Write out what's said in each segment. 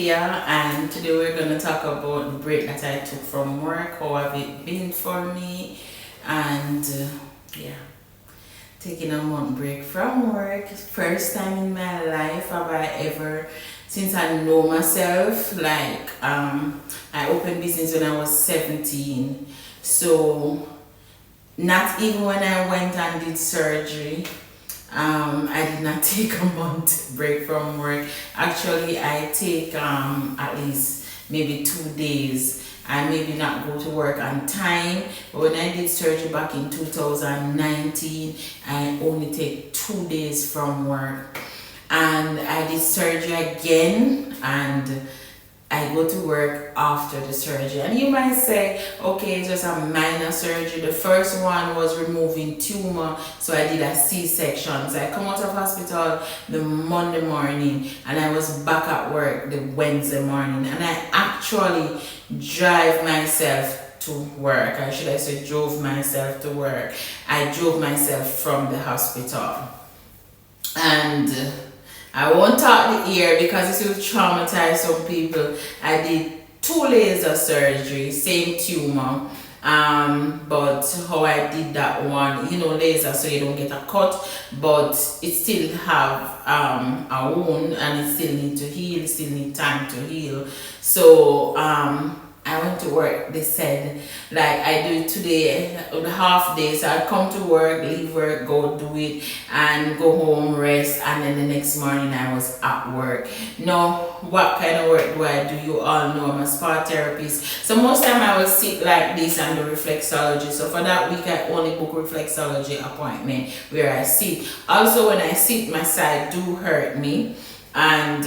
Cynthia, and today we're going to talk about the break that I took from work, how have it been for me, and yeah, taking a month break from work. First time in my life have I ever, since I know myself, I opened business when I was 17, so not even when I went and did surgery. I did not take a month break from work. Actually, I take at least maybe 2 days. I maybe not go to work on time. But when I did surgery back in 2019, I only take 2 days from work. And I did surgery again, and I go to work after the surgery. And you might say, okay, it's just a minor surgery. The first one was removing tumor, so I did a C-section. So I come out of hospital the Monday morning, and I was back at work the Wednesday morning. And I actually drive myself to work. Or should I say drove myself to work. I drove myself from the hospital. And I won't talk the ear because it will traumatize some people. I did 2 laser surgery, same tumor. But how I did that one, laser so you don't get a cut, but it still have a wound and it still need to heal, still need time to heal. So I went to work. They said, like, I do it today, the half day. So I come to work, leave work, go do it, and go home, rest, and then the next morning I was at work. Now, what kind of work do I do? You all know I'm a spa therapist. So most time I will sit like this and do reflexology. So for that week, I only book reflexology appointment where I sit. Also, when I sit, my side do hurt me, and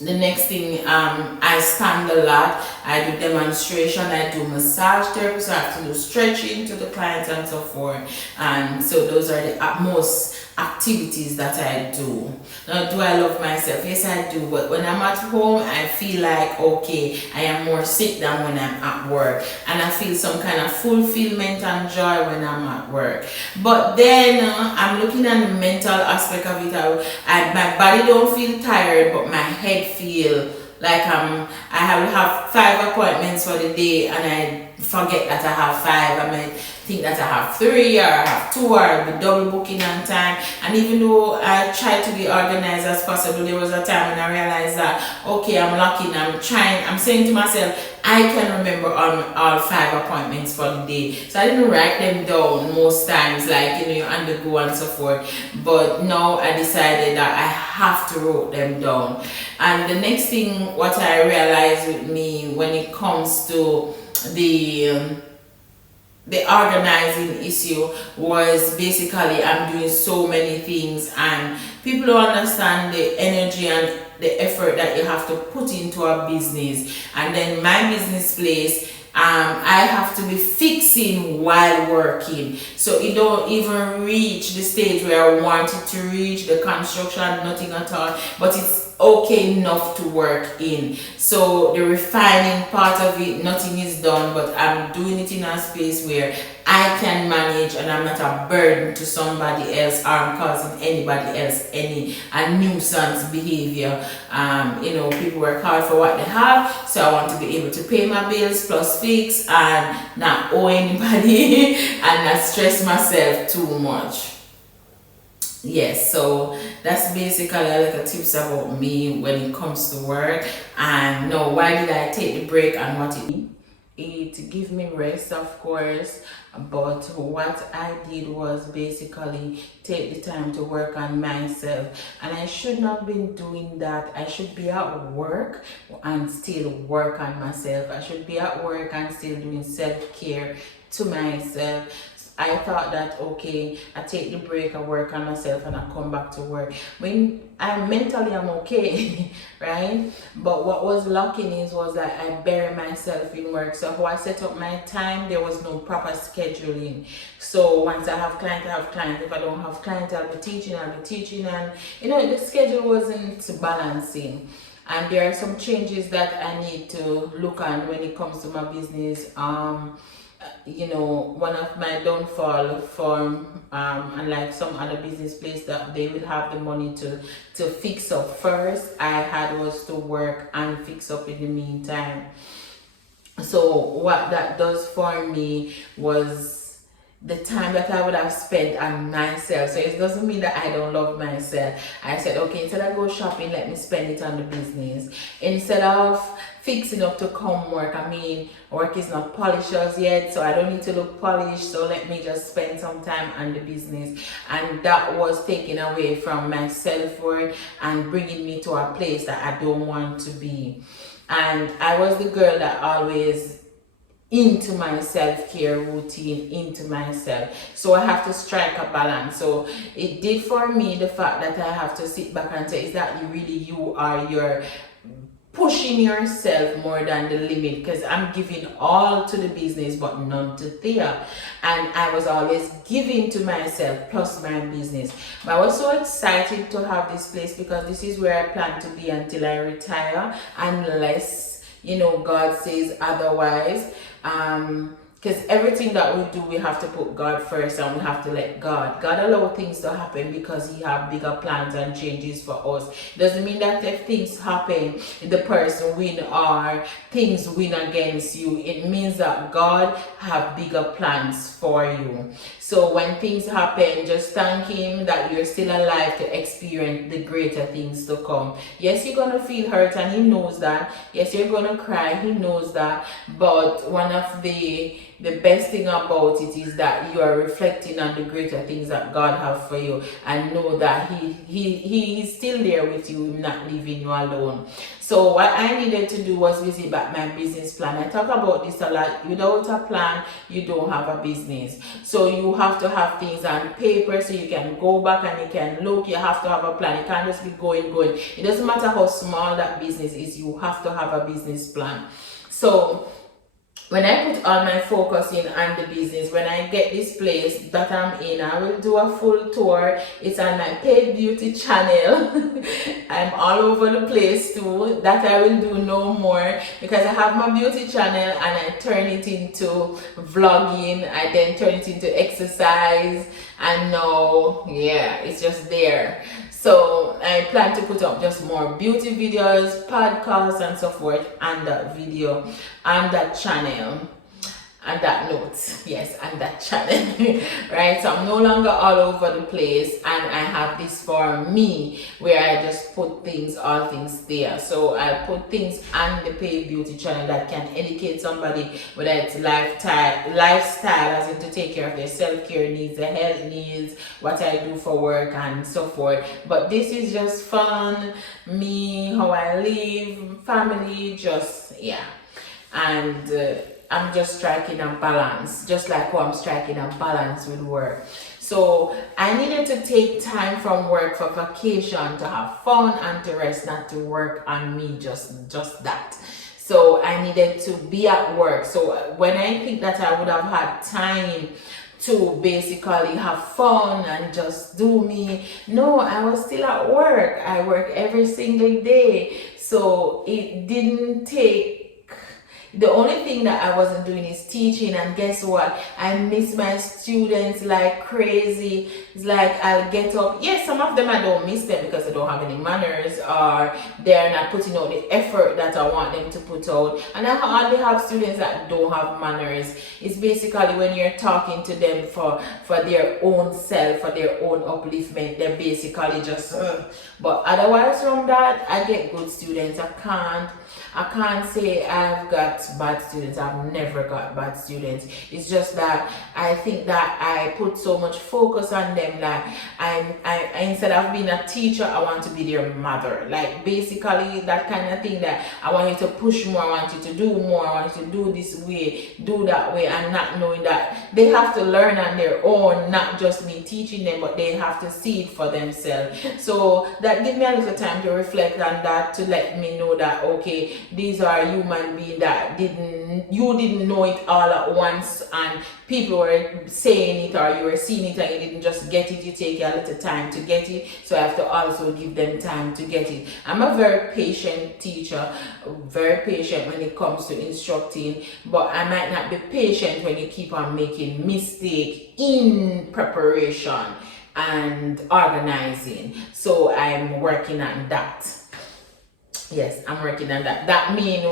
the next thing, I stand a lot. I do demonstration, I do massage therapy, so I have to do stretching to the clients and so forth. And so those are the most activities that I do. Now, do I love myself? Yes, I do. But when I'm at home, I feel like, okay, I am more sick than when I'm at work. And I feel some kind of fulfillment and joy when I'm at work. But then I'm looking at the mental aspect of it. My body don't feel tired, but my head feel like I will have 5 appointments for the day, and I forget that I have 5. I might think that I have 3 or I have 2, or I'll be double booking on time. And even though I try to be organized as possible, there was a time when I realized that, okay, I'm lacking. I'm saying to myself, I can remember all 5 appointments for the day. So I didn't write them down most times, like, you undergo and so forth. But now I decided that I have to write them down. And the next thing, what I realized with me when it comes to the organizing issue was basically I'm doing so many things, and people don't understand the energy and the effort that you have to put into a business. And then my business place, I have to be fixing while working, so it don't even reach the stage where I want it to reach, the construction, nothing at all, but it's okay enough to work in. So the refining part of it, nothing is done, but I'm doing it in a space where I can manage, and I'm not a burden to somebody else, or I'm causing anybody else a nuisance behavior. People work hard for what they have, so I want to be able to pay my bills plus fix and not owe anybody and not stress myself too much. Yes, so that's basically like a tips about me when it comes to work. And no, why did I take the break and what it give me rest, of course, but what I did was basically take the time to work on myself. And I should not be doing that. I should be at work and still work on myself. I should be at work and still doing self-care to myself. I thought that, okay, I take the break, I work on myself, and I come back to work. When I'm okay, right? But what was lacking was that I bury myself in work. So how I set up my time, there was no proper scheduling. So once I have client, I have client. If I don't have client, I'll be teaching. And the schedule wasn't balancing. And there are some changes that I need to look on when it comes to my business. you know, one of my downfall from unlike some other business place that they will have the money to fix up first, I had was to work and fix up in the meantime. So what that does for me was the time that I would have spent on myself. So it doesn't mean that I don't love myself. I said, okay, instead of go shopping, let me spend it on the business. Instead of fixing up to come work, I mean, work is not polished as yet, so I don't need to look polished. So let me just spend some time on the business. And that was taken away from my self-worth and bringing me to a place that I don't want to be. And I was the girl that always into my self-care routine, into myself. So I have to strike a balance. So it did for me the fact that I have to sit back and say, is that you are your pushing yourself more than the limit, because I'm giving all to the business but none to Thea, and I was always giving to myself plus my business. But I was so excited to have this place because this is where I plan to be until I retire, unless, you know, God says otherwise. Because everything that we do, we have to put God first, and we have to let God allow things to happen because He have bigger plans and changes for us. Doesn't mean that if things happen, the person win or things win against you. It means that God have bigger plans for you. So when things happen, just thank Him that you're still alive to experience the greater things to come. Yes, you're gonna feel hurt, and He knows that. Yes, you're gonna cry, He knows that. But one of the best thing about it is that you are reflecting on the greater things that God have for you, and know that He is still there with you, not leaving you alone. So what I needed to do was visit back my business plan. I talk about this a lot. Without a plan, you don't have a business. So you have to have things on paper so you can go back and you can look. You have to have a plan. You can't just be going. It doesn't matter how small that business is, you have to have a business plan. So when I put all my focus in on the business, when I get this place that I'm in, I will do a full tour. It's on my paid beauty channel. I'm all over the place too. That I will do no more, because I have my beauty channel and I turn it into vlogging. I then turn it into exercise, and now, yeah, it's just there. So I plan to put up just more beauty videos, podcasts, and so forth on that video, on that channel, and that note, yes, and that channel. Right? So I'm no longer all over the place, and I have this for me where I just put things, all things there. So I put things on the paid beauty channel that can educate somebody, whether it's lifestyle, as in to take care of their self-care needs, their health needs, what I do for work, and so forth. But this is just fun, me, how I live, family, just, yeah. And I'm just striking a balance, just like how I'm striking a balance with work. So I needed to take time from work for vacation, to have fun and to rest, not to work on me, just that. So I needed to be at work. So when I think that I would have had time to basically have fun and just do me, no, I was still at work. I work every single day. So it didn't take. The only thing that I wasn't doing is teaching, and guess what? I miss my students like crazy. It's like I'll get up. Yes, some of them I don't miss them because they don't have any manners, or they're not putting out the effort that I want them to put out. And I hardly have students that don't have manners. It's basically when you're talking to them for their own self, for their own upliftment, they're basically just But otherwise from that, I get good students. I can't say I've got bad students. I've never got bad students. It's just that I think that I put so much focus on them that I instead of being a teacher, I want to be their mother. Like basically that kind of thing, that I want you to push more, I want you to do more, I want you to do this way, do that way, and not knowing that they have to learn on their own, not just me teaching them, but they have to see it for themselves. So that give me a little time to reflect on that, to let me know that okay, these are human beings that you didn't know it all at once, and people were saying it or you were seeing it and you didn't just get it, you take a little time to get it, so I have to also give them time to get it. I'm a very patient teacher, very patient when it comes to instructing, but I might not be patient when you keep on making mistake in preparation and organizing. So I'm working on that. Yes, I'm working on that.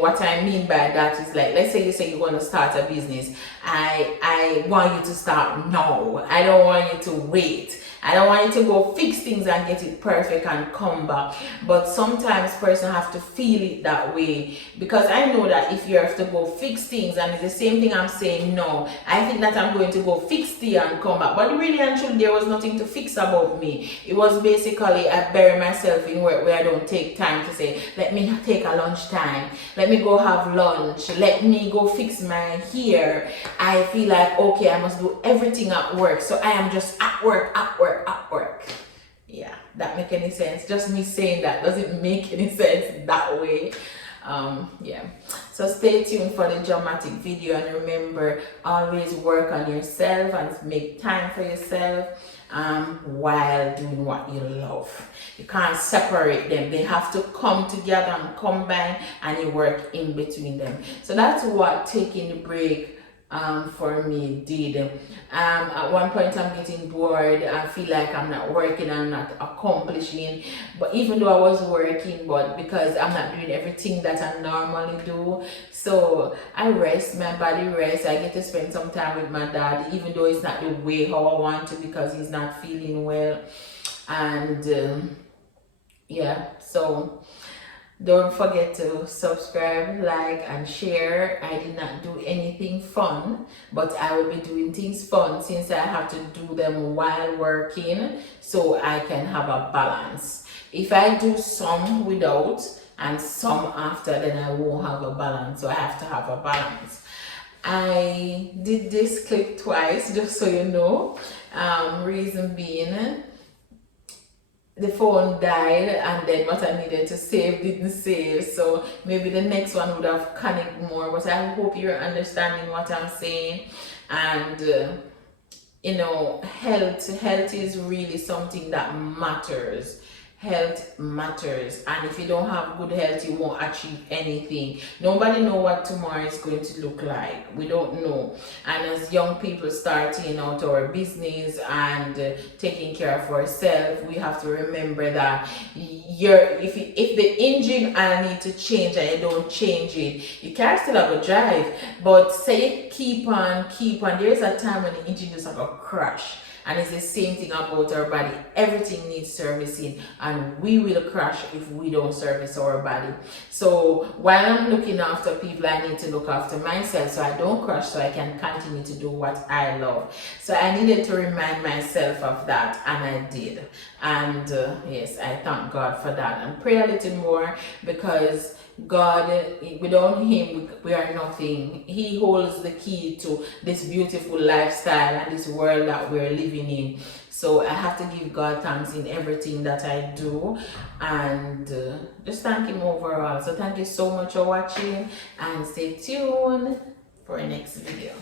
What I mean by that is, like, let's say you say you want to start a business. I want you to start now. I don't want you to wait. I don't want you to go fix things and get it perfect and come back. But sometimes person have to feel it that way, because I know that if you have to go fix things, and it's the same thing I'm saying, no, I think that I'm going to go fix things and come back. But really and truly, there was nothing to fix about me. It was basically I bury myself in work where I don't take time to say, let me take a lunch time, let me go have lunch, let me go fix my hair. I feel like, okay, I must do everything at work. So I am just at work. Yeah, that make any sense? Just me saying that doesn't make any sense that way. Yeah, so stay tuned for the dramatic video, and remember, always work on yourself and make time for yourself while doing what you love. You can't separate them. They have to come together and combine, and you work in between them. So that's what taking the break for me did. At one point I'm getting bored, I feel like I'm not working, I'm not accomplishing, but even though I was working, but because I'm not doing everything that I normally do, so I rest, my body rests. I get to spend some time with my dad, even though it's not the way how I want to, because he's not feeling well. And yeah, so don't forget to subscribe, like, and share. I did not do anything fun, but I will be doing things fun since I have to do them while working, so I can have a balance. If I do some without and some after, then I won't have a balance, so I have to have a balance. I did this clip twice, just so you know. Reason being, the phone died, and then what I needed to save didn't save, so maybe the next one would have connected more. But I hope you're understanding what I'm saying. And you know, health is really something that matters. Health matters, and if you don't have good health, you won't achieve anything. Nobody know what tomorrow is going to look like. We don't know. And as young people starting out our business and taking care of ourselves, we have to remember that if the engine I need to change and you don't change it, you can still have a drive. But say you keep on, there's a time when the engine just like a crash. And it's the same thing about our body. Everything needs servicing, and we will crash if we don't service our body. So while I'm looking after people, I need to look after myself so I don't crash, so I can continue to do what I love. So I needed to remind myself of that, and I did. And yes, I thank God for that, and pray a little more, because God, without him, we are nothing. He holds the key to this beautiful lifestyle and this world that we're living in. So I have to give God thanks in everything that I do, and just thank him overall. So thank you so much for watching, and stay tuned for our next video.